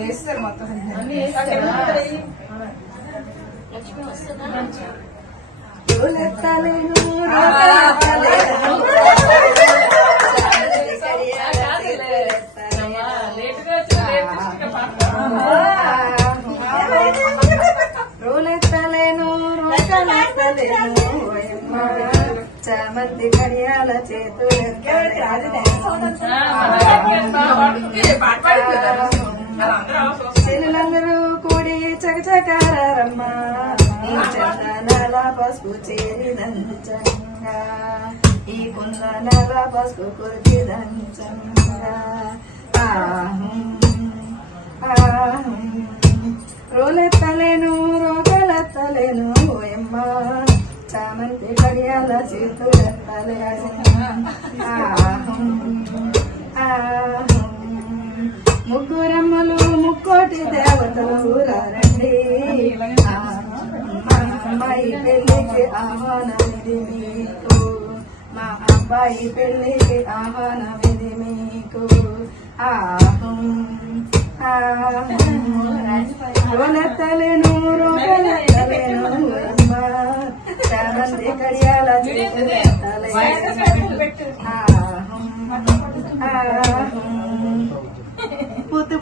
వేస్తారు మొత్తం లక్ష్మి వస్తుందా రోలెత్తలేను రోకలెత్తలేను చామంతి కడియాల చేతులు చెల్లులందరూ కూడి చకచకారమ్మా ఈ చందనాల పసుపు చేరిదంచంగా ఈ కుందనాల పసుపు కురిదంచంగా రోలెత్తలేను రోకలెత్తలేను ఓయమ్మ చామంతి కడియాల చేతులెత్తలేను ముగ్గురమ్మలు ముక్కోటి దేవతలు రండి మా అమ్మాయి పెళ్లికి ఆహ్వానమిది మీకు మా అబ్బాయి పెళ్లికి ఆహ్వానమిది మీకు రోలెత్తలేను రోకలెత్తలేను చామంతి కడియాల పూర్తి